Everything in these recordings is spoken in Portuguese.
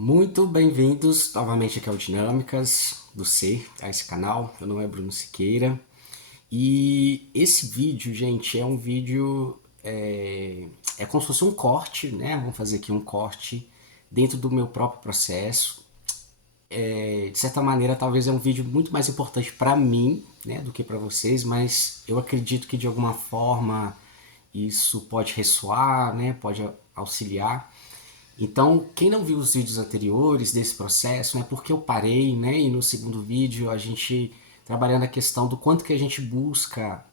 Muito bem-vindos novamente aqui ao Dinâmicas do Ser, a esse canal. Meu nome é Bruno Siqueira e esse vídeo, gente, é um vídeo, é como se fosse um corte, né? Vamos fazer aqui um corte dentro do meu próprio processo. De certa maneira, talvez é um vídeo muito mais importante para mim, né, do que para vocês, mas eu acredito que de alguma forma isso pode ressoar, né, pode auxiliar. Então, quem não viu os vídeos anteriores desse processo, né, porque eu parei, né, e no segundo vídeo a gente trabalhando a questão do quanto que a gente busca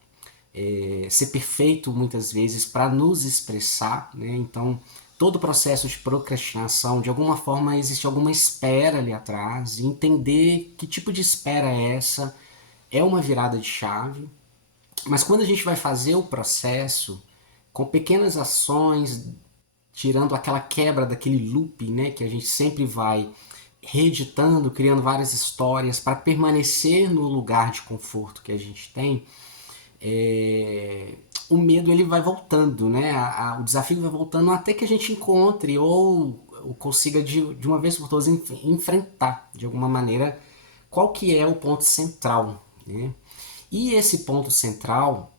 ser perfeito muitas vezes para nos expressar, né? Então, todo o processo de procrastinação, de alguma forma existe alguma espera ali atrás, e entender que tipo de espera é essa é uma virada de chave. Mas quando a gente vai fazer o processo com pequenas ações, tirando aquela quebra daquele loop, né, que a gente sempre vai reeditando, criando várias histórias para permanecer no lugar de conforto que a gente tem, o medo ele vai voltando, né? O desafio vai voltando até que a gente encontre ou consiga de uma vez por todas enfrentar de alguma maneira qual que é o ponto central, né? E esse ponto central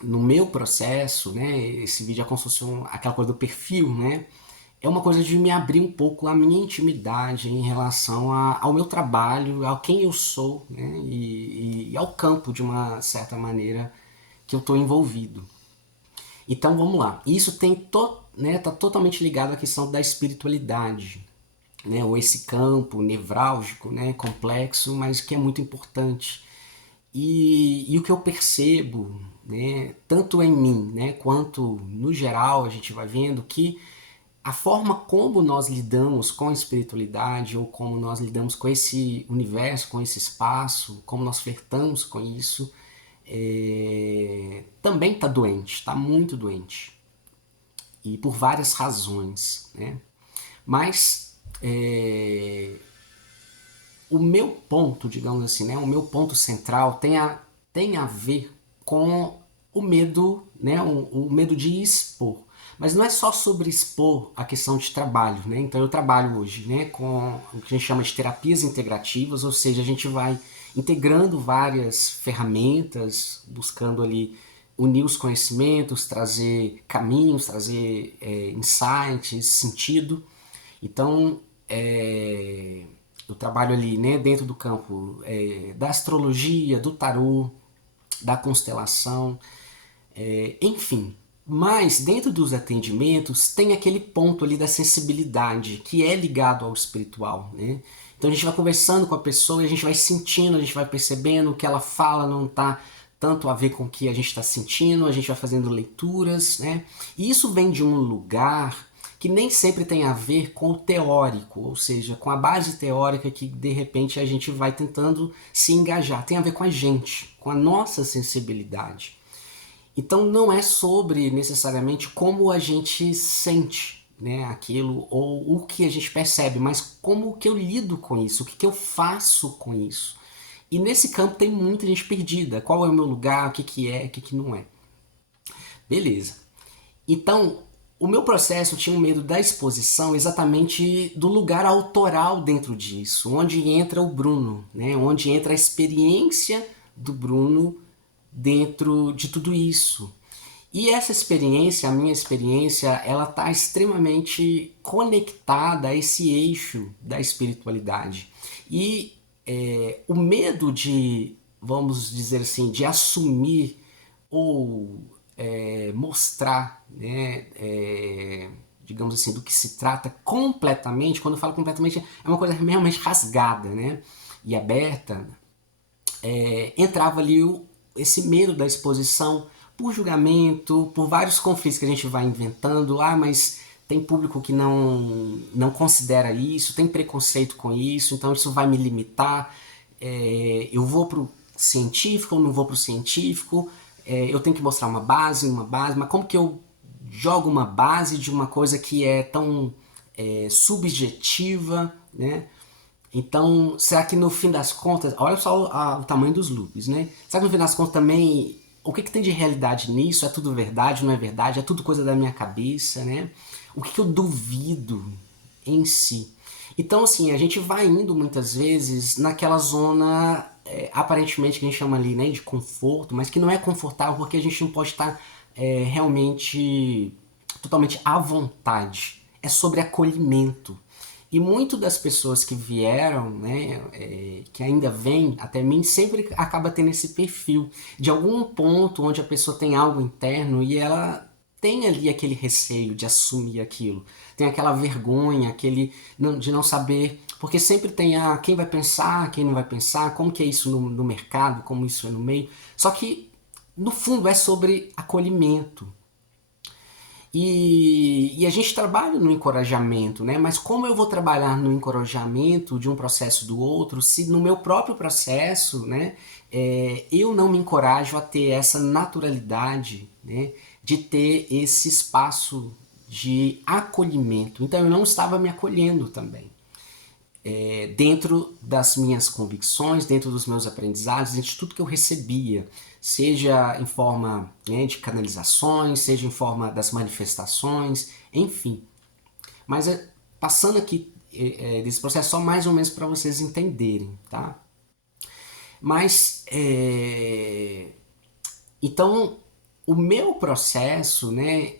no meu processo, né, esse vídeo é como se fosse aquela coisa do perfil, né, é uma coisa de me abrir um pouco a minha intimidade em relação ao meu trabalho, ao quem eu sou, né, e ao campo, de uma certa maneira, que eu estou envolvido. Então vamos lá. Isso né, tá totalmente ligado à questão da espiritualidade, né, ou esse campo nevrálgico, né, complexo, mas que é muito importante. E o que eu percebo, né, tanto em mim, né, quanto no geral, a gente vai vendo que a forma como nós lidamos com a espiritualidade ou como nós lidamos com esse universo, com esse espaço, como nós flertamos com isso, também está doente, está muito doente. E por várias razões. Né? Mas o meu ponto, digamos assim, né, o meu ponto central tem a ver com o medo, né, o medo de expor. Mas não é só sobre expor a questão de trabalho, né? Então eu trabalho hoje, né, com o que a gente chama de terapias integrativas, ou seja, a gente vai integrando várias ferramentas, buscando ali unir os conhecimentos, trazer caminhos, trazer insights, sentido. Então, eu trabalho ali, né, dentro do campo da astrologia, do tarô, da constelação, enfim. Mas dentro dos atendimentos tem aquele ponto ali da sensibilidade que é ligado ao espiritual, né? Então a gente vai conversando com a pessoa e a gente vai sentindo, a gente vai percebendo o que ela fala não está tanto a ver com o que a gente está sentindo, a gente vai fazendo leituras, né? E isso vem de um lugar que nem sempre tem a ver com o teórico, ou seja, com a base teórica que de repente a gente vai tentando se engajar. Tem a ver com a gente, com a nossa sensibilidade. Então não é sobre necessariamente como a gente sente, né, aquilo ou o que a gente percebe, mas como que eu lido com isso, o que eu faço com isso. E nesse campo tem muita gente perdida. Qual é o meu lugar, o que é, o que não é. Beleza. Então, o meu processo tinha um medo da exposição exatamente do lugar autoral dentro disso, onde entra o Bruno, né? Onde entra a experiência do Bruno dentro de tudo isso. E essa experiência, a minha experiência, ela está extremamente conectada a esse eixo da espiritualidade. E o medo de, vamos dizer assim, de assumir ou mostrar, né, digamos assim, do que se trata completamente, quando eu falo completamente, é uma coisa realmente rasgada, né, e aberta, entrava ali esse medo da exposição por julgamento, por vários conflitos que a gente vai inventando. Ah, mas tem público que não considera isso, tem preconceito com isso, então isso vai me limitar. Eu vou pro científico ou não vou pro científico? Eu tenho que mostrar uma base, mas como que eu jogo uma base de uma coisa que é tão subjetiva, né? Então, será que no fim das contas, olha só o tamanho dos loops, né? Será que no fim das contas também, o que tem de realidade nisso? É tudo verdade, não é verdade? É tudo coisa da minha cabeça, né? O que eu duvido em si? Então, assim, a gente vai indo muitas vezes naquela zona aparentemente que a gente chama ali, né, de conforto, mas que não é confortável porque a gente não pode estar realmente totalmente à vontade. É sobre acolhimento. E muito das pessoas que vieram, né, que ainda vêm até mim, sempre acaba tendo esse perfil de algum ponto onde a pessoa tem algo interno e ela tem ali aquele receio de assumir aquilo, tem aquela vergonha, de não saber, porque sempre tem quem vai pensar, quem não vai pensar, como que é isso no mercado, como isso é no meio. Só que no fundo é sobre acolhimento. E a gente trabalha no encorajamento, né? Mas como eu vou trabalhar no encorajamento de um processo do outro, se no meu próprio processo, né, eu não me encorajo a ter essa naturalidade, né, de ter esse espaço de acolhimento. Então eu não estava me acolhendo também dentro das minhas convicções, dentro dos meus aprendizados, dentro de tudo que eu recebia, seja em forma, né, de canalizações, seja em forma das manifestações, enfim. Mas passando aqui desse processo só mais ou menos para vocês entenderem, tá? Mas então o meu processo, né,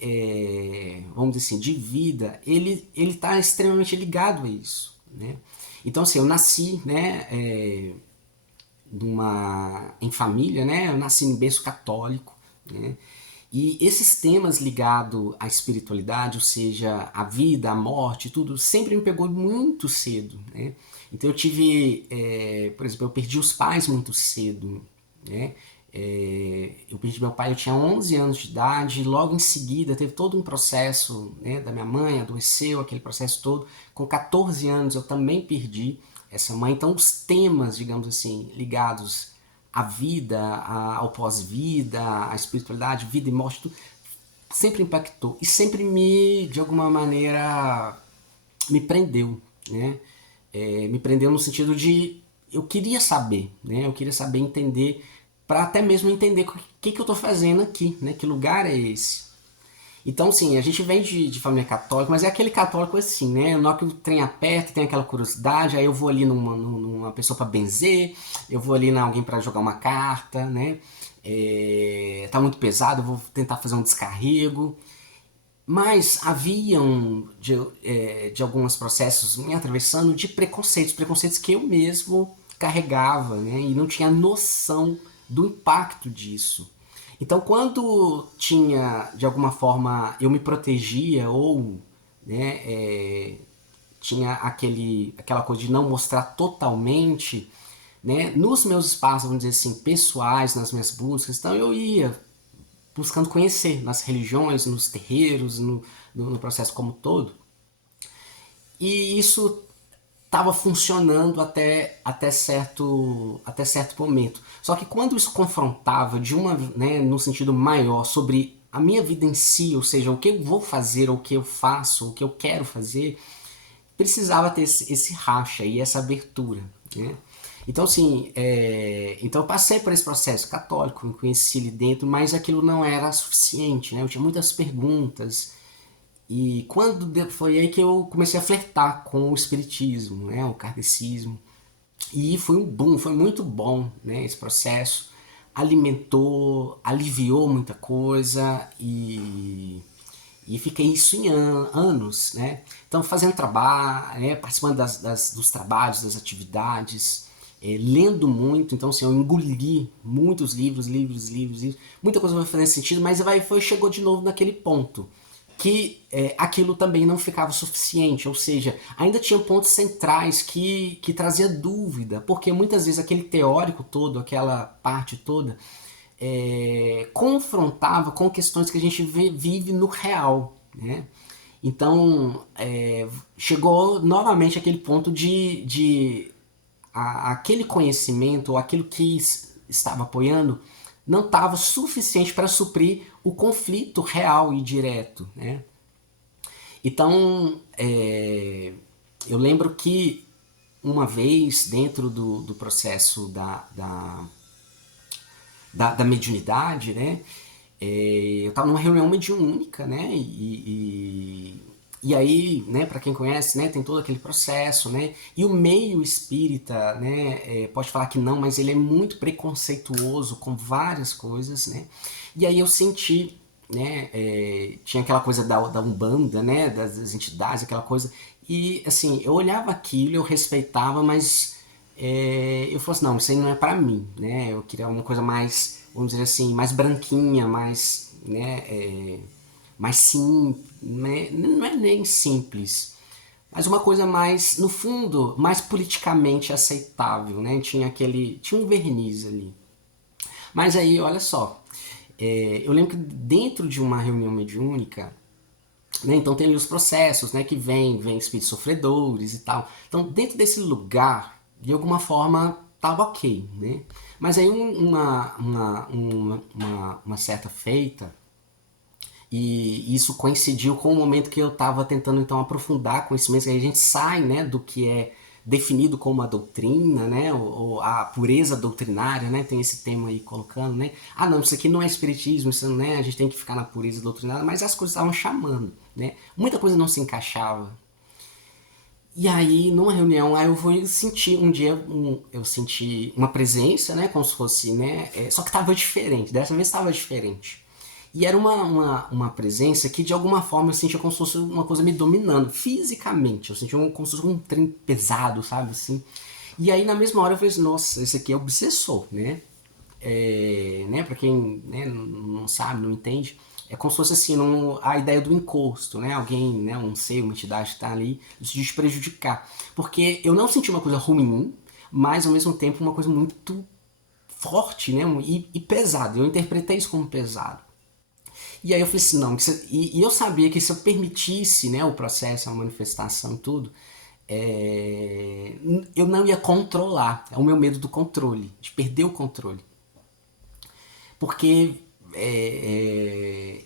vamos dizer assim, de vida, ele está extremamente ligado a isso, né? Então, assim, eu nasci, né, em família, né? Eu nasci em berço católico, né? E esses temas ligados à espiritualidade, ou seja, a vida, a morte, tudo, sempre me pegou muito cedo, né? Então eu tive, por exemplo, eu perdi os pais muito cedo, né? Eu perdi meu pai, eu tinha 11 anos de idade, logo em seguida teve todo um processo, né, da minha mãe, adoeceu, aquele processo todo. Com 14 anos eu também perdi essa mãe, então os temas, digamos assim, ligados à vida, ao pós-vida, à espiritualidade, vida e morte, tudo, sempre impactou e sempre de alguma maneira, me prendeu, né? Me prendeu no sentido de eu queria saber, né? Eu queria saber entender, para até mesmo entender o que eu estou fazendo aqui, né? Que lugar é esse? Então, sim, a gente vem de família católica, mas é aquele católico assim, né? Na hora que o trem aperta, tem aquela curiosidade, aí eu vou ali numa pessoa para benzer, eu vou ali em alguém para jogar uma carta, né? Tá muito pesado, eu vou tentar fazer um descarrego. Mas haviam de alguns processos me atravessando de preconceitos que eu mesmo carregava, né? E não tinha noção do impacto disso. Então, quando tinha, de alguma forma, eu me protegia ou, né, tinha aquela coisa de não mostrar totalmente, né, nos meus espaços, vamos dizer assim, pessoais, nas minhas buscas, então eu ia buscando conhecer nas religiões, nos terreiros, no processo como todo. E isso estava funcionando até certo momento. Só que quando isso confrontava né, no sentido maior sobre a minha vida em si, ou seja, o que eu vou fazer, o que eu faço, o que eu quero fazer, precisava ter esse racha e essa abertura, né? Então, assim, então eu passei por esse processo católico, me conheci ali dentro, mas aquilo não era suficiente, né? Eu tinha muitas perguntas, e foi aí que eu comecei a flertar com o espiritismo, né? O kardecismo, e foi um boom, foi muito bom, né? Esse processo alimentou, aliviou muita coisa e fiquei isso em anos, né? Então, fazendo trabalho, né? Participando dos trabalhos, das atividades, lendo muito. Então, assim, eu engoli muitos livros. Muita coisa vai fazer sentido, mas chegou de novo naquele ponto que aquilo também não ficava suficiente, ou seja, ainda tinha pontos centrais que trazia dúvida, porque muitas vezes aquele teórico todo, aquela parte toda, confrontava com questões que a gente vive no real, né? Então, chegou novamente aquele ponto aquele conhecimento ou aquilo que estava apoiando não estava suficiente para suprir o conflito real e direto, né? Então, eu lembro que uma vez dentro do processo da mediunidade, né? Eu estava numa reunião mediúnica, né? E aí, né, para quem conhece, né, tem todo aquele processo, né? E o meio espírita, né, pode falar que não, mas ele é muito preconceituoso com várias coisas, né? E aí eu senti, né, tinha aquela coisa da Umbanda, né, das entidades, aquela coisa. E assim, eu olhava aquilo, eu respeitava, mas eu falei assim, não, isso aí não é para mim, né? Eu queria uma coisa mais, vamos dizer assim, mais branquinha, mais, né, mais simples, né? Não é nem simples, mas uma coisa mais, no fundo, mais politicamente aceitável, né? Tinha um verniz ali. Mas aí, olha só, eu lembro que dentro de uma reunião mediúnica, né, então tem ali os processos, né, que vem espíritos sofredores e tal. Então, dentro desse lugar, de alguma forma, tava ok, né? Mas aí uma certa feita, e isso coincidiu com o momento que eu estava tentando então aprofundar conhecimentos, que a gente sai, né, do que é definido como a doutrina, né, ou a pureza doutrinária, né, tem esse tema aí colocando, né, não, isso aqui não é espiritismo, isso não é, a gente tem que ficar na pureza doutrinária, mas as coisas estavam chamando, né, muita coisa não se encaixava. E aí, numa reunião, aí eu fui sentir um dia, eu senti uma presença, né, como se fosse, né, só que tava diferente, dessa vez tava diferente. E era uma presença que de alguma forma eu sentia como se fosse uma coisa me dominando, fisicamente. Eu sentia como se fosse um trem pesado, sabe assim. E aí na mesma hora eu falei assim, nossa, esse aqui é obsessor, né? Né, para quem, né, não sabe, não entende, é como se fosse assim, a ideia do encosto, né? Alguém, né, um ser, uma entidade está ali, de prejudicar. Porque eu não senti uma coisa ruim, mas ao mesmo tempo uma coisa muito forte, né? E pesado. Eu interpretei isso como pesado. E aí eu falei assim, não, e eu sabia que se eu permitisse, né, o processo, a manifestação e tudo, eu não ia controlar. É o meu medo do controle, de perder o controle. Porque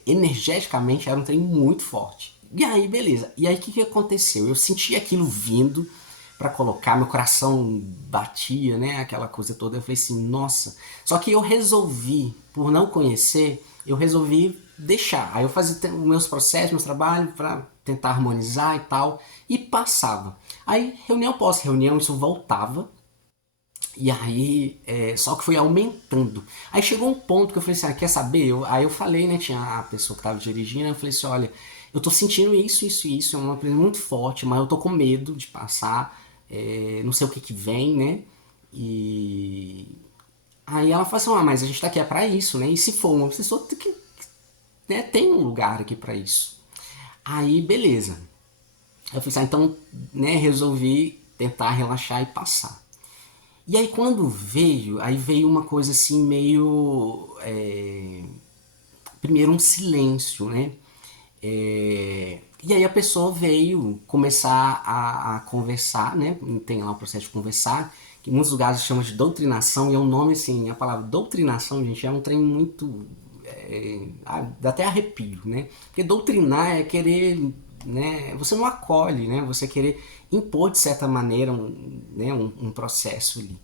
energeticamente era um trem muito forte. E aí, beleza. E aí, o que aconteceu? Eu senti aquilo vindo para colocar, meu coração batia, né? Aquela coisa toda. Eu falei assim, nossa. Só que eu resolvi, por não conhecer, eu resolvi deixar. Aí eu fazia os meus processos, meus trabalhos para tentar harmonizar e tal. E passava. Aí, reunião após reunião, isso voltava. E aí, só que foi aumentando. Aí chegou um ponto que eu falei assim, quer saber? Aí eu falei, né, tinha a pessoa que tava dirigindo, eu falei assim, olha, eu tô sentindo isso, é uma coisa muito forte, mas eu tô com medo de passar, não sei o que que vem, né? E aí ela falou assim, mas a gente tá aqui pra isso, né? E se for uma pessoa, né, tem um lugar aqui pra isso. Aí, beleza. Eu falei assim, então, né, resolvi tentar relaxar e passar. E aí quando veio uma coisa assim meio. Primeiro um silêncio, né? E aí a pessoa veio começar a conversar, né? Tem lá o processo de conversar, que em muitos lugares chama de doutrinação, e é um nome assim, a palavra doutrinação, gente, é um trem muito. Dá até arrepio, né? Porque doutrinar é querer. Né? Você não acolhe, né? Você querer impor de certa maneira um processo ali.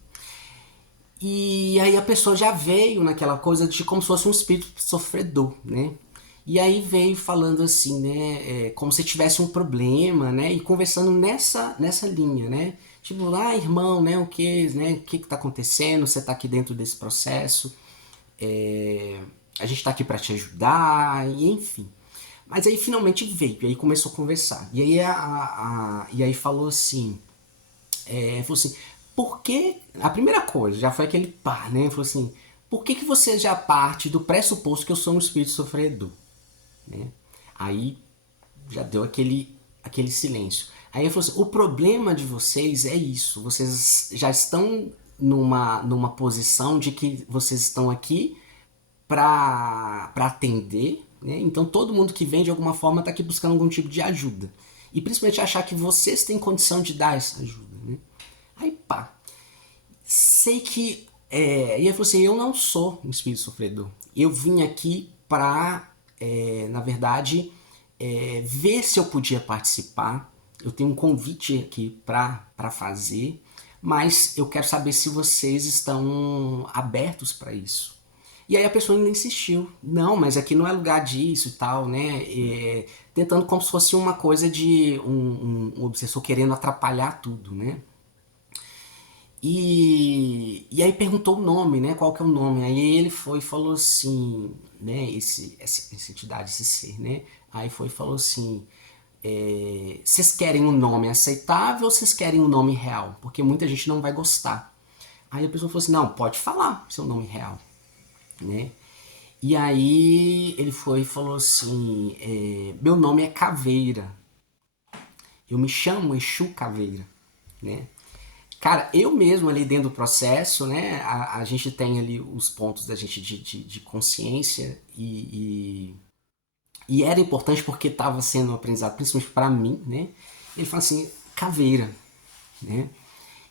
E aí a pessoa já veio naquela coisa de como se fosse um espírito sofredor, né? E aí veio falando assim, né? Como se tivesse um problema, né? E conversando nessa linha, né? Tipo, irmão, né? O que tá acontecendo? Você tá aqui dentro desse processo? A gente tá aqui para te ajudar, e enfim. Mas aí finalmente veio, e aí começou a conversar. E aí, e aí falou assim, por que. A primeira coisa já foi aquele pá, né? Falou assim, por que você já parte do pressuposto que eu sou um espírito sofredor? Né? Aí já deu aquele silêncio. Aí ele falou assim, o problema de vocês é isso, vocês já estão numa posição de que vocês estão aqui para atender, né? Então todo mundo que vem de alguma forma está aqui buscando algum tipo de ajuda. E principalmente achar que vocês têm condição de dar essa ajuda. Né? Aí pá, sei que. E ele falou assim: eu não sou um espírito sofredor. Eu vim aqui para, na verdade, ver se eu podia participar. Eu tenho um convite aqui para fazer, mas eu quero saber se vocês estão abertos para isso. E aí a pessoa ainda insistiu. Não, mas aqui não é lugar disso e tal, né? Tentando como se fosse uma coisa de um obsessor querendo atrapalhar tudo, né? E aí perguntou o nome, né? Qual que é o nome? Aí ele foi e falou assim, né? Essa entidade, esse ser, né? Aí foi e falou assim, vocês querem um nome aceitável ou vocês querem um nome real? Porque muita gente não vai gostar. Aí a pessoa falou assim, não, pode falar seu nome real, né? E aí ele foi e falou assim, meu nome é Caveira, eu me chamo Exu Caveira, né? Cara, eu mesmo ali dentro do processo, né, a gente tem ali os pontos da gente de consciência e era importante porque estava sendo um aprendizado, principalmente para mim, né? Ele fala assim, caveira, né?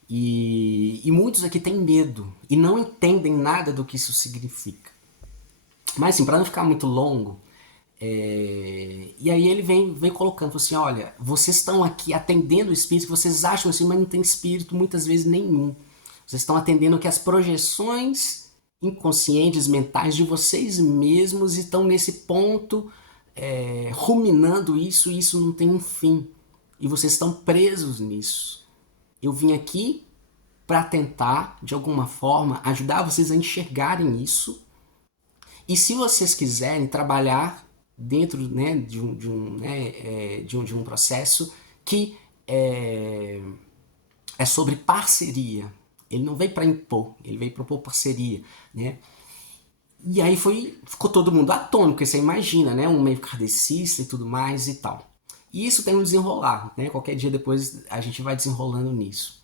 E muitos aqui têm medo e não entendem nada do que isso significa. Mas assim, para não ficar muito longo, e aí ele vem colocando assim, olha, vocês estão aqui atendendo o espírito, vocês acham assim, mas não tem espírito muitas vezes nenhum. Vocês estão atendendo que as projeções inconscientes, mentais de vocês mesmos e estão nesse ponto ruminando isso e isso não tem um fim. E vocês estão presos nisso. Eu vim aqui para tentar, de alguma forma, ajudar vocês a enxergarem isso. E se vocês quiserem trabalhar dentro, né, de um processo que é sobre parceria. Ele não veio para impor, ele veio propor parceria, né? E aí ficou todo mundo atônito, porque você imagina, né? Um meio kardecista e tudo mais e tal. E isso tem um desenrolar, né? Qualquer dia depois a gente vai desenrolando nisso.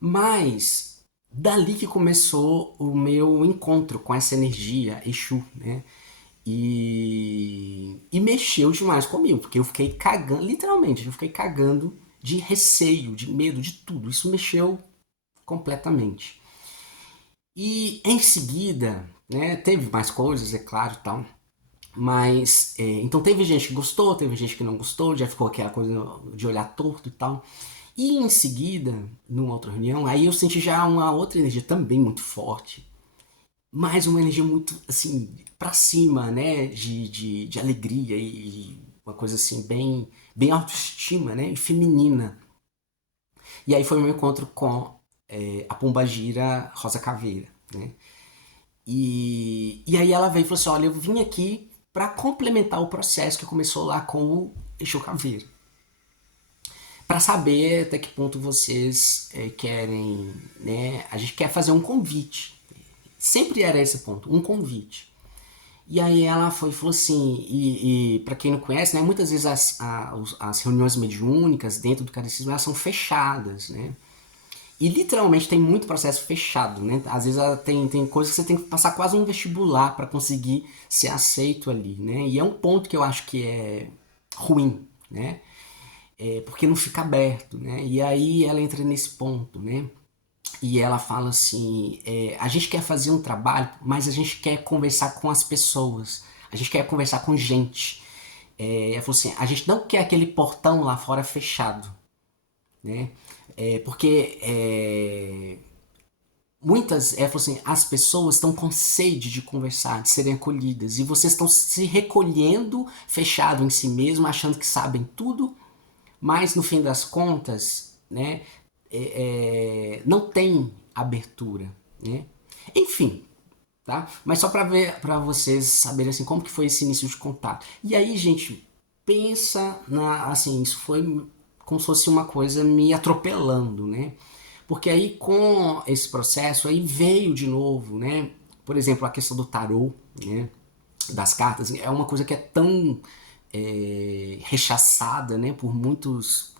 Mas dali que começou o meu encontro com essa energia Exu, né? E mexeu demais comigo, porque eu fiquei cagando, literalmente, eu fiquei cagando de receio, de medo, de tudo. Isso mexeu completamente. E em seguida, né, teve mais coisas, é claro, tal. Mas, então teve gente que gostou, teve gente que não gostou, já ficou aquela coisa de olhar torto e tal. E em seguida, numa outra reunião, aí eu senti já uma outra energia também muito forte, mas uma energia muito, assim, pra cima, né, de alegria e uma coisa assim, bem autoestima, né, e feminina. E aí foi o meu encontro com a pombagira Rosa Caveira, né. E aí ela veio e falou assim, olha, eu vim aqui para complementar o processo que começou lá com o Exu Caveira. Para saber até que ponto vocês querem, né? A gente quer fazer um convite. Sempre era esse ponto, um convite. E aí ela foi e falou assim, e para quem não conhece, né, muitas vezes as reuniões mediúnicas dentro do catecismo elas são fechadas, né? E literalmente tem muito processo fechado, né? Às vezes tem coisas que você tem que passar quase um vestibular para conseguir ser aceito ali, né? E é um ponto que eu acho que é ruim, né? Porque não fica aberto, né? E aí ela entra nesse ponto, né? E ela fala assim: a gente quer fazer um trabalho, mas a gente quer conversar com as pessoas, a gente quer conversar com gente. Ela falou assim: a gente não quer aquele portão lá fora fechado, né? Porque muitas, ela falou assim: as pessoas estão com sede de conversar, de serem acolhidas, e vocês estão se recolhendo, fechado em si mesmo, achando que sabem tudo, mas no fim das contas, né, não tem abertura, né? Enfim, tá? Mas só para ver, para vocês saberem assim como que foi esse início de contato. E aí, gente, pensa na, assim, isso foi como se fosse uma coisa me atropelando, né? Porque aí com esse processo aí veio de novo, né? Por exemplo, a questão do tarô, né? Das cartas é uma coisa que é tão rechaçada, né, por muitos,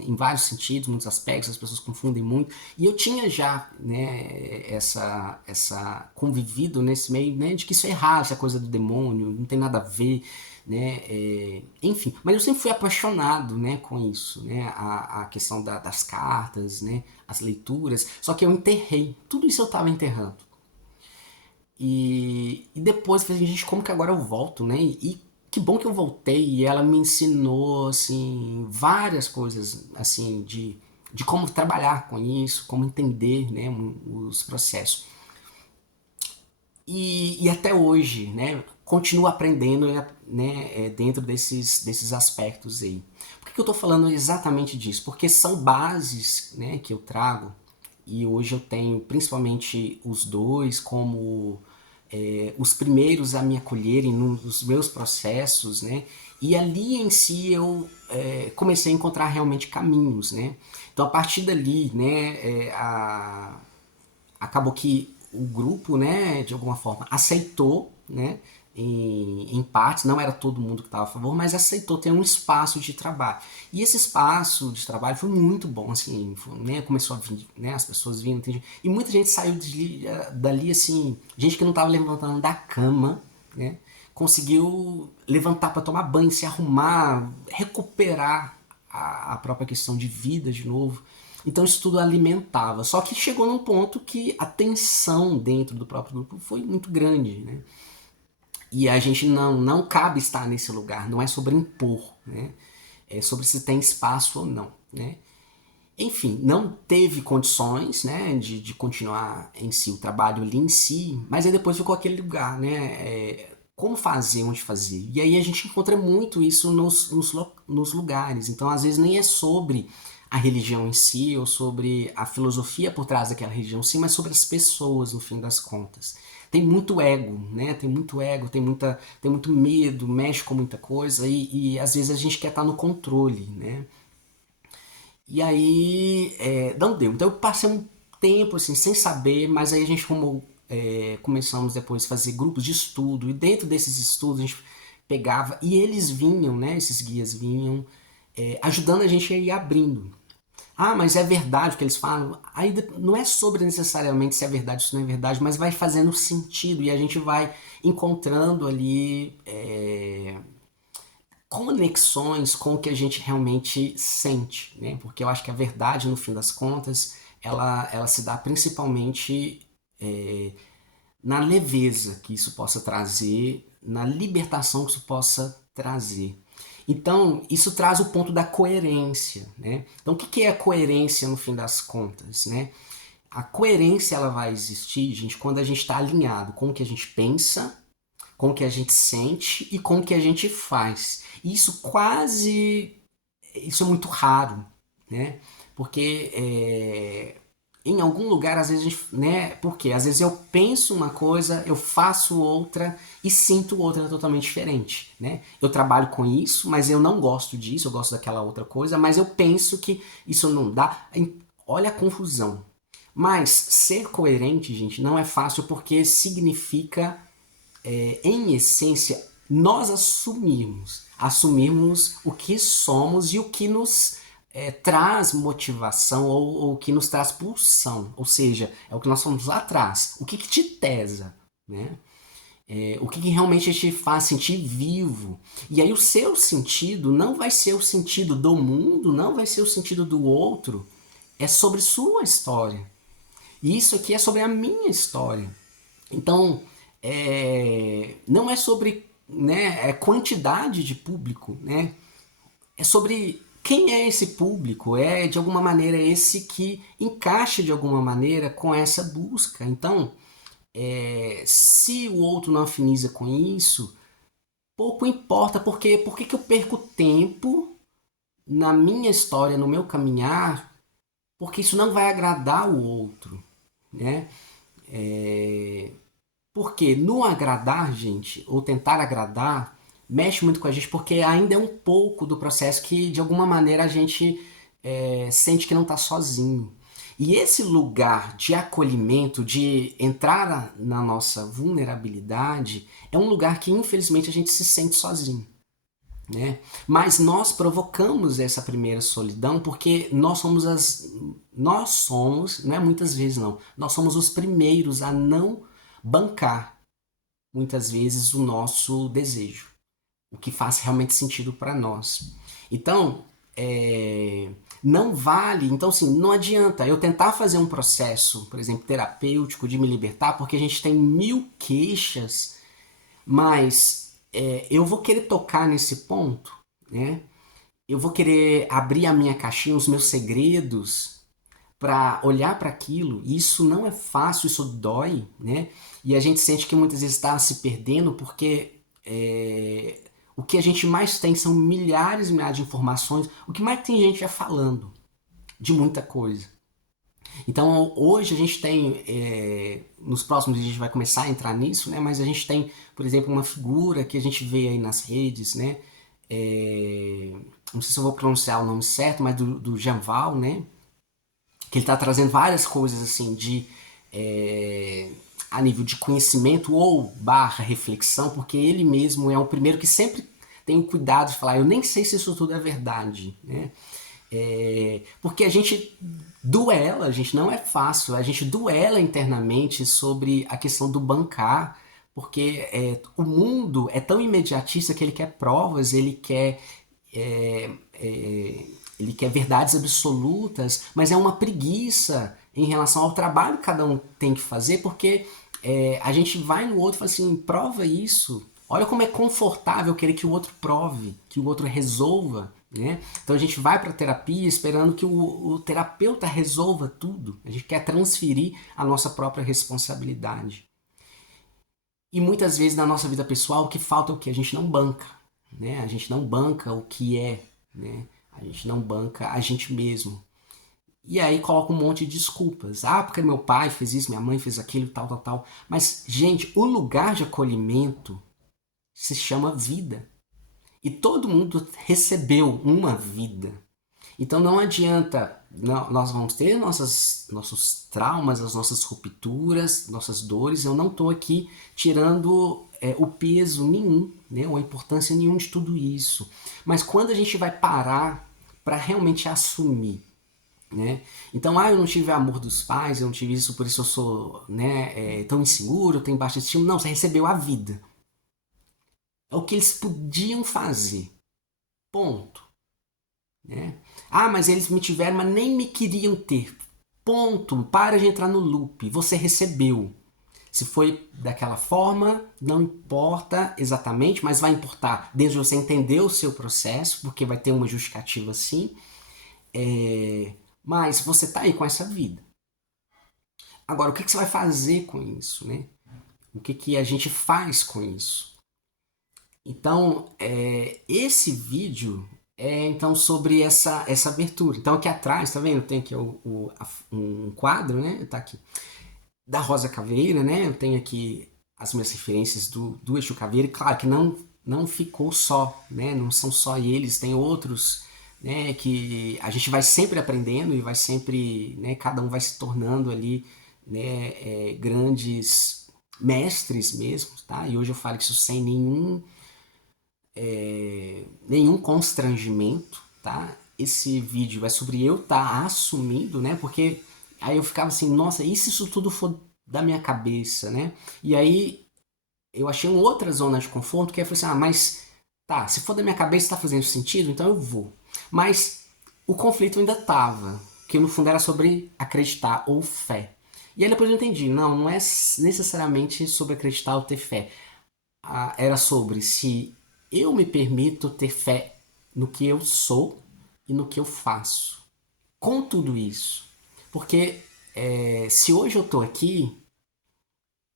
em vários sentidos, muitos aspectos, as pessoas confundem muito. E eu tinha já, né, essa convivido nesse meio, né, de que isso é errado, essa coisa do demônio, não tem nada a ver, né, enfim. Mas eu sempre fui apaixonado, né, com isso, né, a questão das cartas, né, as leituras. Só que eu enterrei, tudo isso eu estava enterrando. E depois eu falei, gente, como que agora eu volto, né? E que bom que eu voltei e ela me ensinou, assim, várias coisas, assim, de como trabalhar com isso, como entender, né, os processos. E até hoje, né, continuo aprendendo, né, dentro desses aspectos aí. Por que eu estou falando exatamente disso? Porque são bases, né, que eu trago e hoje eu tenho principalmente os dois como os primeiros a me acolherem nos meus processos, né? E ali em si eu comecei a encontrar realmente caminhos, né? Então a partir dali, né, acabou que o grupo, né, de alguma forma aceitou, né, em partes, não era todo mundo que estava a favor, mas aceitou ter um espaço de trabalho. E esse espaço de trabalho foi muito bom, assim, foi, né, começou a vir, né, as pessoas vindo, e muita gente saiu dali, assim, gente que não estava levantando da cama, né, conseguiu levantar para tomar banho, se arrumar, recuperar a própria questão de vida de novo. Então isso tudo alimentava. Só que chegou num ponto que a tensão dentro do próprio grupo foi muito grande, né? E a gente não cabe estar nesse lugar, não é sobre impor, né? É sobre se tem espaço ou não, né? Enfim, não teve condições, né, de continuar em si o trabalho ali em si, mas aí depois ficou aquele lugar, né? Como fazer, onde fazer. E aí a gente encontra muito isso nos lugares. Então, às vezes, nem é sobre a religião em si ou sobre a filosofia por trás daquela religião em si, mas sobre as pessoas, no fim das contas. Tem muito ego, né? Tem muito ego, tem muito medo, mexe com muita coisa e às vezes a gente quer estar no controle, né? E aí não deu. Então eu passei um tempo assim sem saber, mas aí a gente começamos depois a fazer grupos de estudo e dentro desses estudos a gente pegava e eles vinham, né? Esses guias vinham ajudando a gente a ir abrindo. Ah, mas é verdade o que eles falam. Aí não é sobre necessariamente se é verdade ou se não é verdade, mas vai fazendo sentido e a gente vai encontrando ali conexões com o que a gente realmente sente, né? Porque eu acho que a verdade, no fim das contas, ela se dá principalmente na leveza que isso possa trazer, na libertação que isso possa trazer. Então, isso traz o ponto da coerência, né? Então, o que é a coerência no fim das contas, né? A coerência ela vai existir, gente, quando a gente está alinhado com o que a gente pensa, com o que a gente sente e com o que a gente faz. E isso é muito raro, né? Porque em algum lugar, às vezes, né? Porque às vezes eu penso uma coisa, eu faço outra e sinto outra totalmente diferente, né? Eu trabalho com isso, mas eu não gosto disso, eu gosto daquela outra coisa, mas eu penso que isso não dá. Olha a confusão. Mas ser coerente, gente, não é fácil porque significa em essência, nós assumirmos o que somos e o que nos traz motivação ou o que nos traz pulsão, ou seja, é o que nós fomos lá atrás, o que te tesa, né? O que realmente te faz sentir vivo. E aí o seu sentido não vai ser o sentido do mundo, não vai ser o sentido do outro, é sobre sua história. E isso aqui é sobre a minha história. Então, não é sobre, né, quantidade de público, né? É sobre quem é esse público, é de alguma maneira esse que encaixa de alguma maneira com essa busca. Então, se o outro não afiniza com isso, pouco importa, porque por que eu perco tempo na minha história, no meu caminhar, porque isso não vai agradar o outro, né? Porque no agradar, gente, ou tentar agradar, mexe muito com a gente, porque ainda é um pouco do processo que, de alguma maneira, a gente sente que não está sozinho. E esse lugar de acolhimento, de entrar na nossa vulnerabilidade, é um lugar que, infelizmente, a gente se sente sozinho. Né? Mas nós provocamos essa primeira solidão porque nós somos, não é muitas vezes não, nós somos os primeiros a não bancar muitas vezes o nosso desejo, o que faz realmente sentido para nós. Então, não vale, então assim, não adianta eu tentar fazer um processo, por exemplo, terapêutico de me libertar, porque a gente tem mil queixas, mas eu vou querer tocar nesse ponto, né? Eu vou querer abrir a minha caixinha, os meus segredos, para olhar para aquilo, e isso não é fácil, isso dói, né? E a gente sente que muitas vezes está se perdendo porque o que a gente mais tem são milhares e milhares de informações. O que mais tem gente já falando de muita coisa. Então hoje a gente tem, nos próximos dias a gente vai começar a entrar nisso, né? Mas a gente tem, por exemplo, uma figura que a gente vê aí nas redes, né? Não sei se eu vou pronunciar o nome certo, mas do Janval, né? Que ele está trazendo várias coisas assim de a nível de conhecimento ou barra reflexão, porque ele mesmo é o primeiro que sempre tem o cuidado de falar, eu nem sei se isso tudo é verdade, né? Porque a gente não é fácil, a gente duela internamente sobre a questão do bancar, porque o mundo é tão imediatista que ele quer provas, é, é, ele quer verdades absolutas, mas é uma preguiça em relação ao trabalho que cada um tem que fazer, porque a gente vai no outro e fala assim, prova isso. Olha como é confortável querer que o outro prove, que o outro resolva, né? Então a gente vai para a terapia esperando que o terapeuta resolva tudo. A gente quer transferir a nossa própria responsabilidade. E muitas vezes na nossa vida pessoal o que falta é o que? A gente não banca, né? A gente não banca o que é, né? A gente não banca a gente mesmo. E aí coloca um monte de desculpas. Ah, porque meu pai fez isso, minha mãe fez aquilo, tal, tal, tal. Mas, gente, o lugar de acolhimento se chama vida. E todo mundo recebeu uma vida. Então não adianta, nós vamos ter nossos traumas, as nossas rupturas, nossas dores. Eu não estou aqui tirando o peso nenhum, né, ou a importância nenhuma de tudo isso. Mas quando a gente vai parar para realmente assumir, né? Então, eu não tive amor dos pais, eu não tive isso, por isso eu sou, né, tão inseguro, eu tenho baixa estima. Não, você recebeu a vida. É o que eles podiam fazer. Ponto. Né? Ah, mas eles me tiveram, mas nem me queriam ter. Ponto. Para de entrar no loop. Você recebeu. Se foi daquela forma, não importa exatamente, mas vai importar desde você entender o seu processo, porque vai ter uma justificativa sim. Mas você tá aí com essa vida. Agora, o que você vai fazer com isso, né? O que a gente faz com isso? Então, esse vídeo então sobre essa abertura. Então aqui atrás, tá vendo? Tem aqui um quadro, né? Tá aqui. Da Rosa Caveira, né? Eu tenho aqui as minhas referências do Exu Caveira. E claro que não ficou só, né? Não são só eles, tem outros, né? Que a gente vai sempre aprendendo e vai sempre, né? Cada um vai se tornando ali, né? Grandes mestres mesmo, tá? E hoje eu falo isso sem nenhum constrangimento, tá? Esse vídeo é sobre eu estar assumindo, né? Porque aí eu ficava assim, nossa, e se isso tudo for da minha cabeça, né? E aí eu achei uma outra zona de conforto que eu falei assim, mas tá, se for da minha cabeça tá fazendo sentido, então eu vou. Mas o conflito ainda tava, que no fundo era sobre acreditar ou fé. E aí depois eu entendi, não é necessariamente sobre acreditar ou ter fé. Era sobre se eu me permito ter fé no que eu sou e no que eu faço. Com tudo isso. Porque se hoje eu estou aqui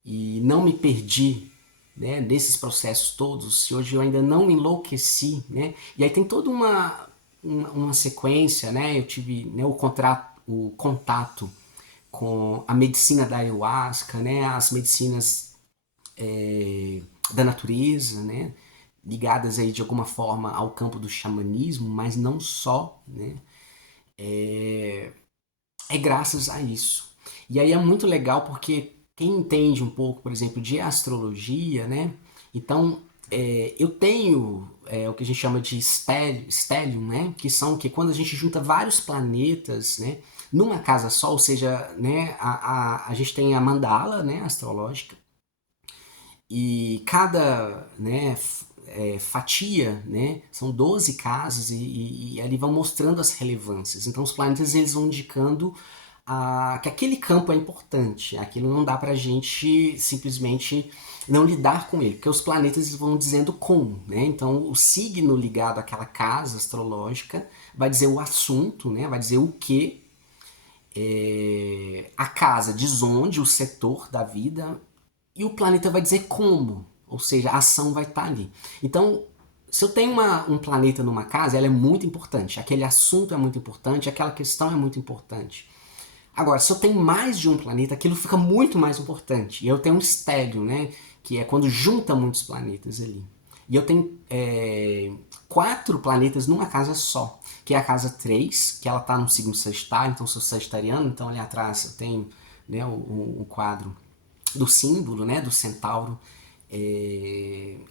e não me perdi, né, nesses processos todos, se hoje eu ainda não enlouqueci, né, e aí tem toda uma sequência, né, eu tive, né, o contato com a medicina da ayahuasca, né, as medicinas da natureza, né, ligadas aí de alguma forma ao campo do xamanismo, mas não só, né, é graças a isso. E aí é muito legal porque quem entende um pouco, por exemplo, de astrologia, né? Então, eu tenho o que a gente chama de stellium, né? Que são que quando a gente junta vários planetas, né? Numa casa só, ou seja, né? A gente tem a mandala, né? Astrológica, e cada, né? Fatia, né? São 12 casas e ali vão mostrando as relevâncias. Então, os planetas eles vão indicando que aquele campo é importante, aquilo não dá pra gente simplesmente não lidar com ele, porque os planetas vão dizendo como, né? Então o signo ligado àquela casa astrológica vai dizer o assunto, né? Vai dizer o que, a casa diz onde, o setor da vida, e o planeta vai dizer como, ou seja, a ação vai estar ali. Então, se eu tenho um planeta numa casa, ela é muito importante, aquele assunto é muito importante, aquela questão é muito importante. Agora, se eu tenho mais de um planeta, aquilo fica muito mais importante. E eu tenho um estélio, né? Que é quando junta muitos planetas ali. E eu tenho 4 planetas numa casa só, que é a casa 3, que ela está no signo Sagitário, então eu sou sagitariano, então ali atrás eu tenho, né, o quadro do símbolo, né, do centauro,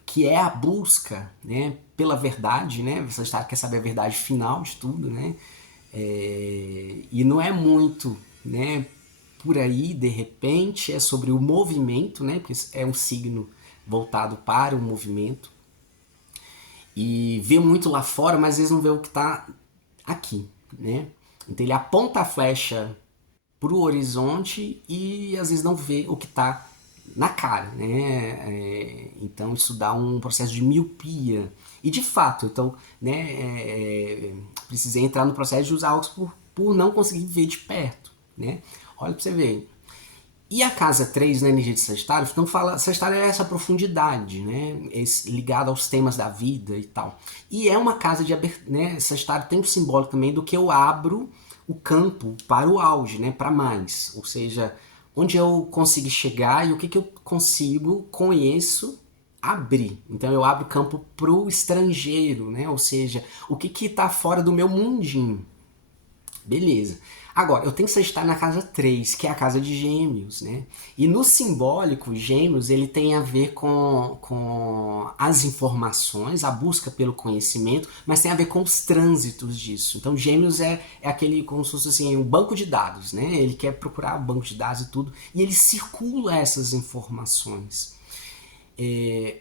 que é a busca, né, pela verdade, né? O Sagitário quer saber a verdade final de tudo, né? E não é muito, né, por aí, de repente, é sobre o movimento, né, porque é um signo voltado para o movimento, e vê muito lá fora, mas às vezes não vê o que está aqui, né? Então ele aponta a flecha para o horizonte e às vezes não vê o que está na cara, né? Então isso dá um processo de miopia. E de fato, então, né, precisei entrar no processo de usar óculos por não conseguir ver de perto, né? Olha para você ver. E a casa 3 na energia de Sagitário, não fala, Sagitário é essa profundidade, né? Ligado aos temas da vida e tal. E é uma casa de abertura, né? Sagitário tem um simbólico também do que eu abro o campo para o auge, né? Para mais. Ou seja, onde eu consigo chegar e o que eu consigo com isso abrir. Então eu abro campo para o estrangeiro, né? Ou seja, o que está fora do meu mundinho. Beleza. Agora, eu tenho que estar na casa 3, que é a casa de Gêmeos, né? E no simbólico, Gêmeos, ele tem a ver com as informações, a busca pelo conhecimento, mas tem a ver com os trânsitos disso. Então, Gêmeos é aquele, como se fosse assim, um banco de dados, né? Ele quer procurar o banco de dados e tudo, e ele circula essas informações.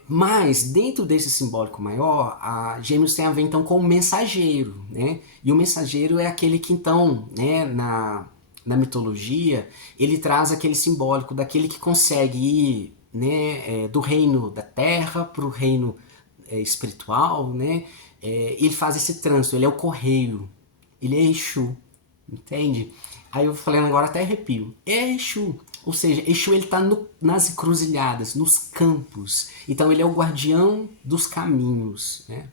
Mas dentro desse simbólico maior, a Gêmeos tem a ver então com o mensageiro, né? E o mensageiro é aquele que então, né, na mitologia, ele traz aquele simbólico daquele que consegue ir, né, do reino da terra para o reino espiritual, né? Ele faz esse trânsito, ele é o correio, ele é Exu, entende? Aí eu falando agora até arrepio. É Exu. Ou seja, Exu ele está nas encruzilhadas, nos campos. Então ele é o guardião dos caminhos, né?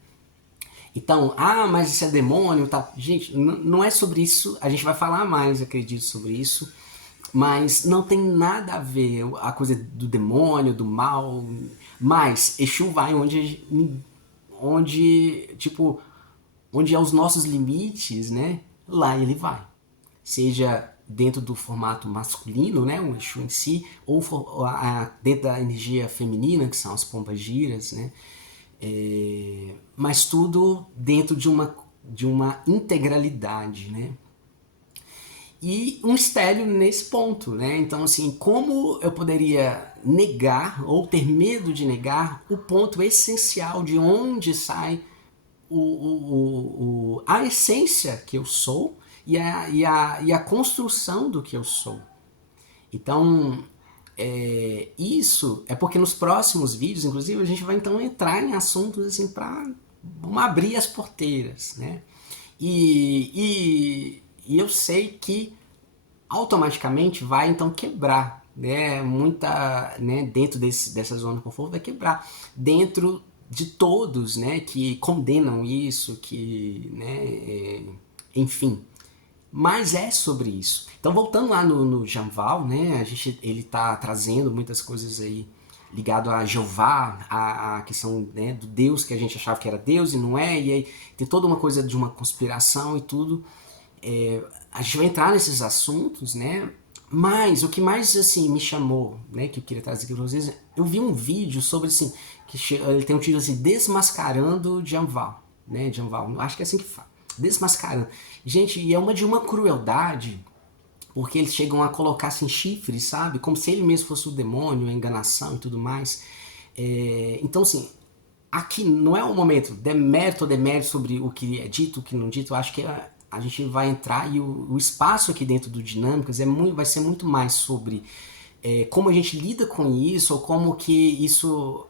Então, mas isso é demônio e tal. Gente, não é sobre isso. A gente vai falar mais, acredito, sobre isso. Mas não tem nada a ver a coisa do demônio, do mal. Mas Exu vai tipo, onde é os nossos limites, né? Lá ele vai. Seja dentro do formato masculino, né, o Exu em si, ou dentro da energia feminina, que são as pombagiras, né, mas tudo dentro de uma integralidade, né. E um estélio nesse ponto, né? Então, assim, como eu poderia negar ou ter medo de negar o ponto essencial de onde sai a essência que eu sou e a construção do que eu sou. Então, isso é porque nos próximos vídeos, inclusive, a gente vai então entrar em assuntos assim para abrir as porteiras, né? E eu sei que automaticamente vai então quebrar, né? Muita, né? Dentro dessa zona de conforto vai quebrar dentro de todos, né? Que condenam isso, que, né? Enfim. Mas é sobre isso. Então, voltando lá no Janval, né, ele está trazendo muitas coisas aí ligado a Jeová, a questão, né, do Deus que a gente achava que era Deus e não é, e aí tem toda uma coisa de uma conspiração e tudo. A gente vai entrar nesses assuntos, né? Mas o que mais assim me chamou, né, que eu queria trazer aqui para vocês, eu vi um vídeo sobre assim, ele tem um título assim, Desmascarando Janval, né? Janval, acho que é assim que fala. Desmascarando. Gente, e é de uma crueldade, porque eles chegam a colocar assim chifres, sabe? Como se ele mesmo fosse o demônio, a enganação e tudo mais. Então, assim, aqui não é o momento de mérito ou demérito sobre o que é dito, o que não é dito. Eu acho que a gente vai entrar e o espaço aqui dentro do Dinâmicas vai ser muito mais sobre como a gente lida com isso, ou como que isso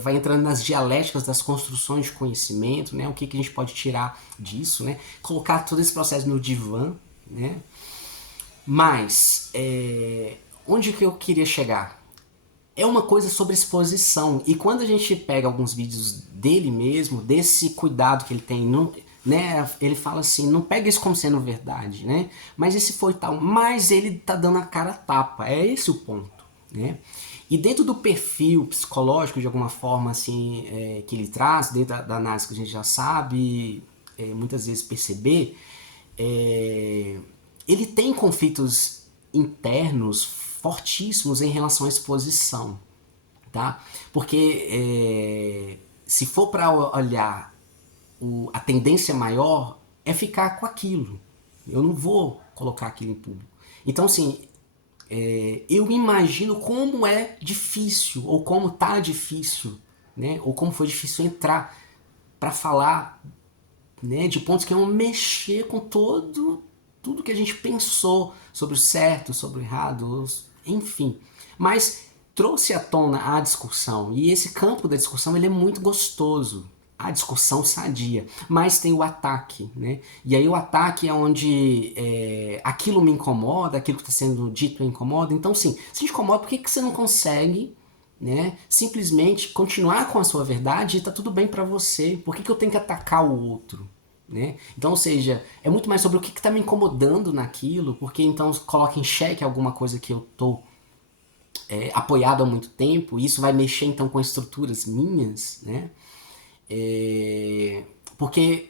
vai entrando nas dialéticas das construções de conhecimento, né? O que a gente pode tirar disso, né? Colocar todo esse processo no divã, né? Mas, onde que eu queria chegar? É uma coisa sobre exposição. E quando a gente pega alguns vídeos dele mesmo, desse cuidado que ele tem, não, né? Ele fala assim, não pega isso como sendo verdade, né? Mas esse foi tal. Mas ele tá dando a cara a tapa. É esse o ponto, né? E dentro do perfil psicológico, de alguma forma, assim, que ele traz, dentro da análise que a gente já sabe, muitas vezes perceber, é, ele tem conflitos internos fortíssimos em relação à exposição, tá? Porque se for para olhar a tendência maior é ficar com aquilo. Eu não vou colocar aquilo em público. Então, assim, eu imagino como é difícil, ou como tá difícil, né? Ou como foi difícil entrar para falar, né, de pontos que vão mexer com tudo que a gente pensou sobre o certo, sobre o errado, enfim. Mas trouxe à tona a discussão, e esse campo da discussão ele é muito gostoso, a discussão sadia, mas tem o ataque, né? E aí o ataque é onde aquilo me incomoda, aquilo que está sendo dito me incomoda. Então, sim, se te incomoda, por que você não consegue, né, simplesmente continuar com a sua verdade e tá tudo bem para você? Por que eu tenho que atacar o outro? Né? Então, ou seja, é muito mais sobre o que está me incomodando naquilo, porque então coloca em xeque alguma coisa que eu tô apoiado há muito tempo, e isso vai mexer então com estruturas minhas, né? Porque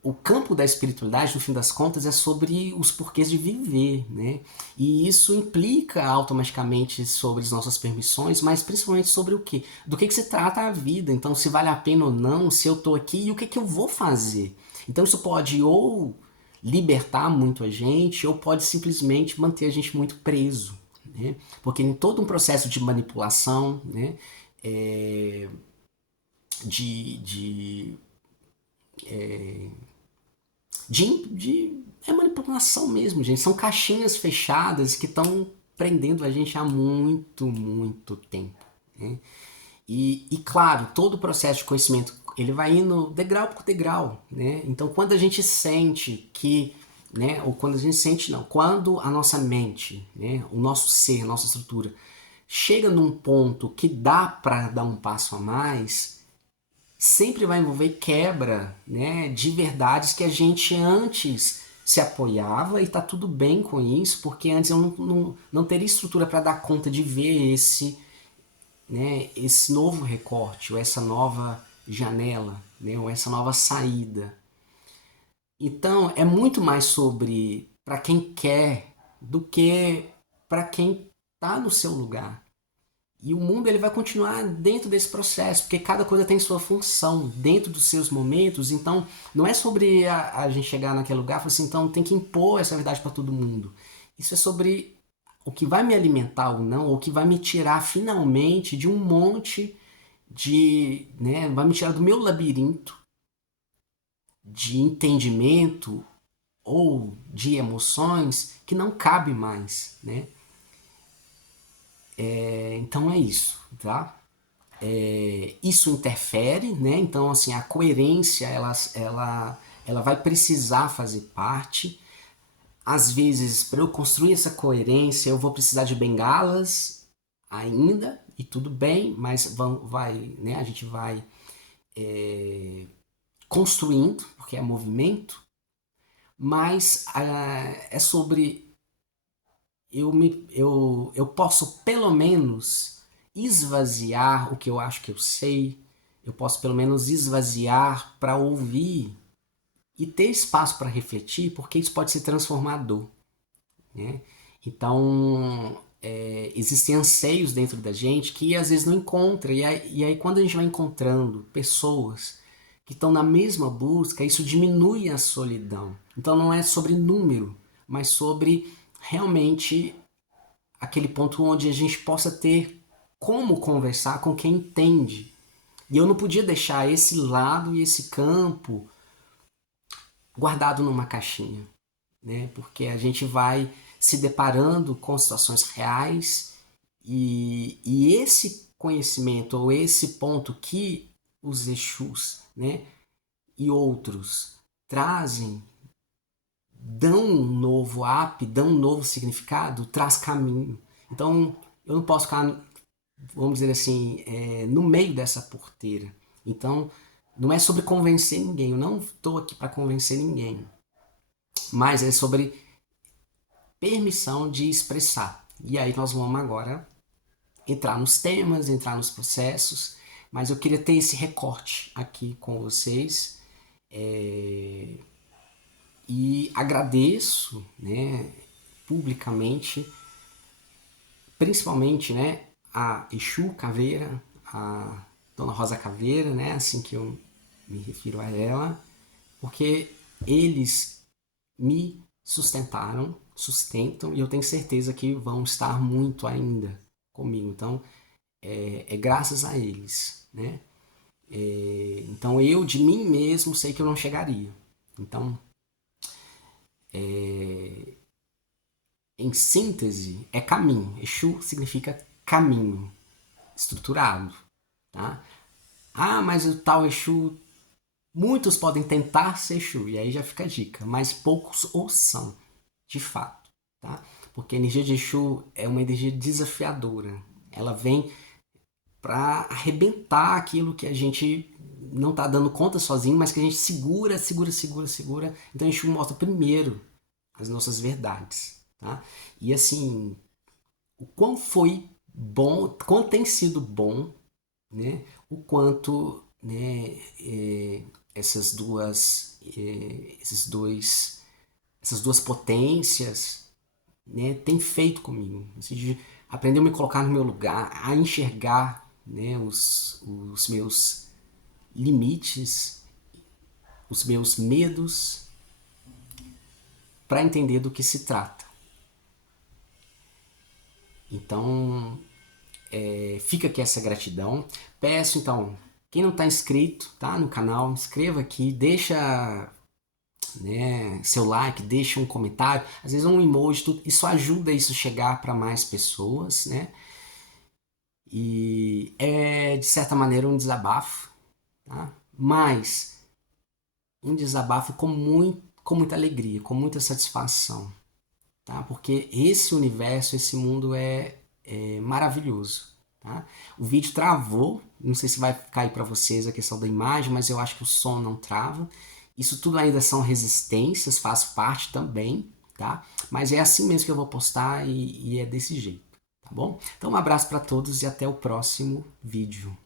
o campo da espiritualidade, no fim das contas, é sobre os porquês de viver, né? E isso implica automaticamente sobre as nossas permissões, mas principalmente sobre o quê? Do que se trata a vida. Então, se vale a pena ou não, se eu tô aqui e o que eu vou fazer. Então, isso pode ou libertar muito a gente, ou pode simplesmente manter a gente muito preso, né? Porque em todo um processo de manipulação, né? É, de é manipulação mesmo, gente. São caixinhas fechadas que estão prendendo a gente há muito, muito tempo, né? E claro, todo o processo de conhecimento ele vai indo degrau por degrau, né? Então, quando a gente sente que, né? Ou quando a gente sente não, quando a nossa mente, né? O nosso ser, a nossa estrutura chega num ponto que dá para dar um passo a mais, sempre vai envolver quebra, né, de verdades que a gente antes se apoiava e tá tudo bem com isso, porque antes eu não teria estrutura para dar conta de ver esse novo recorte, ou essa nova janela, né, ou essa nova saída. Então é muito mais sobre para quem quer do que para quem está no seu lugar. E o mundo ele vai continuar dentro desse processo, porque cada coisa tem sua função dentro dos seus momentos. Então, não é sobre a gente chegar naquele lugar e falar assim, então tem que impor essa verdade para todo mundo. Isso é sobre o que vai me alimentar ou não, ou o que vai me tirar finalmente de um monte de, né, vai me tirar do meu labirinto de entendimento ou de emoções que não cabe mais, né? Então é isso, tá? Isso interfere, né? Então, assim, a coerência ela vai precisar fazer parte. Às vezes, para eu construir essa coerência, eu vou precisar de bengalas ainda, e tudo bem, mas né? A gente vai construindo, porque é movimento, mas é sobre eu posso pelo menos esvaziar o que eu acho que eu sei, eu posso pelo menos esvaziar para ouvir e ter espaço para refletir, porque isso pode ser transformador, né? Então, existem anseios dentro da gente que às vezes não encontra, e aí quando a gente vai encontrando pessoas que estão na mesma busca, isso diminui a solidão. Então não é sobre número, mas sobre realmente aquele ponto onde a gente possa ter como conversar com quem entende. E eu não podia deixar esse lado e esse campo guardado numa caixinha, né? Porque a gente vai se deparando com situações reais e esse conhecimento ou esse ponto que os Exus, né, e outros trazem dão um novo app, dão um novo significado, traz caminho. Então, eu não posso ficar, vamos dizer assim, no meio dessa porteira. Então, não é sobre convencer ninguém, eu não estou aqui para convencer ninguém, mas é sobre permissão de expressar. E aí nós vamos agora entrar nos temas, entrar nos processos, mas eu queria ter esse recorte aqui com vocês. E agradeço, né, publicamente, principalmente, né, a Exu Caveira, a Dona Rosa Caveira, né, assim que eu me refiro a ela, porque eles me sustentaram, sustentam, e eu tenho certeza que vão estar muito ainda comigo. Então, é graças a eles, né? Então, eu de mim mesmo sei que eu não chegaria. Então, em síntese, é caminho. Exu significa caminho estruturado, tá? Ah, mas o tal Exu, muitos podem tentar ser Exu, e aí já fica a dica, mas poucos o são, de fato, tá? Porque a energia de Exu é uma energia desafiadora. Ela vem para arrebentar aquilo que a gente não está dando conta sozinho, mas que a gente segura, segura, segura, segura. Então Exu mostra primeiro as nossas verdades, tá? E assim, o quão foi bom, quanto tem sido bom, né? O quanto, né, essas duas, essas duas potências, né, tem feito comigo. Assim, de aprender a me colocar no meu lugar, a enxergar, né, os meus limites, os meus medos, para entender do que se trata. Então, fica aqui essa gratidão. Peço então, quem não está inscrito, tá, no canal, inscreva aqui, deixa, né, seu like, deixa um comentário, às vezes um emoji, tudo, isso ajuda isso chegar para mais pessoas, né? E é de certa maneira um desabafo, tá? Mas um desabafo com muita alegria, com muita satisfação, tá? Porque esse universo, esse mundo é maravilhoso, tá? O vídeo travou, não sei se vai cair para vocês a questão da imagem, mas eu acho que o som não trava. Isso tudo ainda são resistências, faz parte também, tá? Mas é assim mesmo que eu vou postar e é desse jeito, tá bom? Então um abraço para todos e até o próximo vídeo.